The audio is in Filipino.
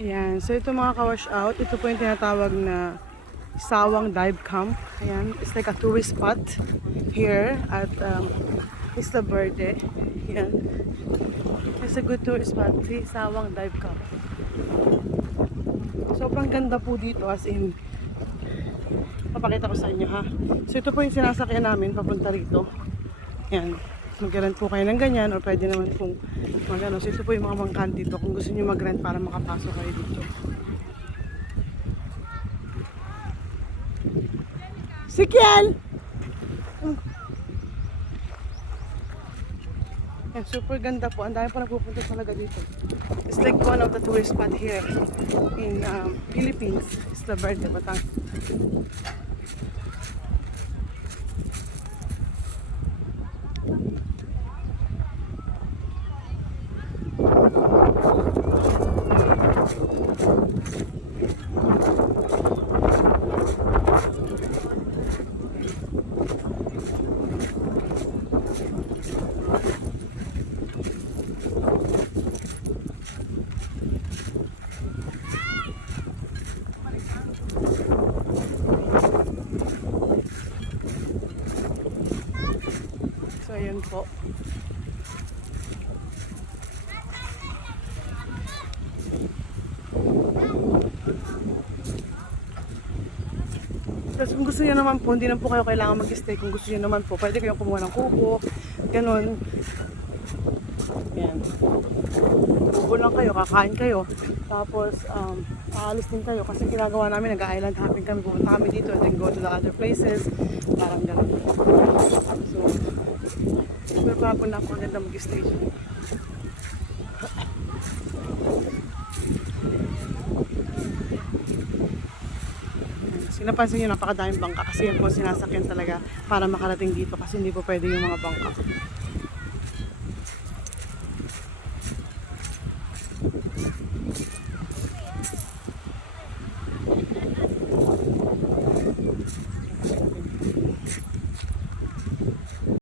Ayan. So ito mga ka-wash out. Ito po yung tinatawag na Sawang Dive Camp. Ayan. It's like a tourist spot here at Isla Verde. Ayan. It's a good tourist spot. Si Sawang Dive Camp. Sobrang ganda po dito, as in papakita ko sa inyo ha. So ito po yung sinasakyan namin papunta rito. Ayan. Mag-rent po kayo ng ganyan or pwede naman pong mag-ano. So ito po yung mga bangkan dito kung gusto nyo mag-rent para makapasok kayo dito. Sikyal! Ayan, super ganda po. Ang dami po nagpupunta talaga dito. It's like one of the tourist spot here in Philippines. Isla Verde, Batangas. So, ayan po. Tapos kung gusto niyo naman po, hindi na po kayo kailangan mag-stay. Kung gusto niyo naman po, pwede kayong kumuha ng kubo. Ganun. Ayan. Kubo lang kayo, kakain kayo. Tapos, aalis din kayo. Kasi ginagawa namin, nag-island hopping kami. Pumunta kami dito and then go to the other places. Parang ganun. So, super pa po na ako ganda mag-stay. Napansin nyo, napakadaming bangka kasi yan po sinasakyan talaga para makarating dito kasi hindi po pwede yung mga bangka.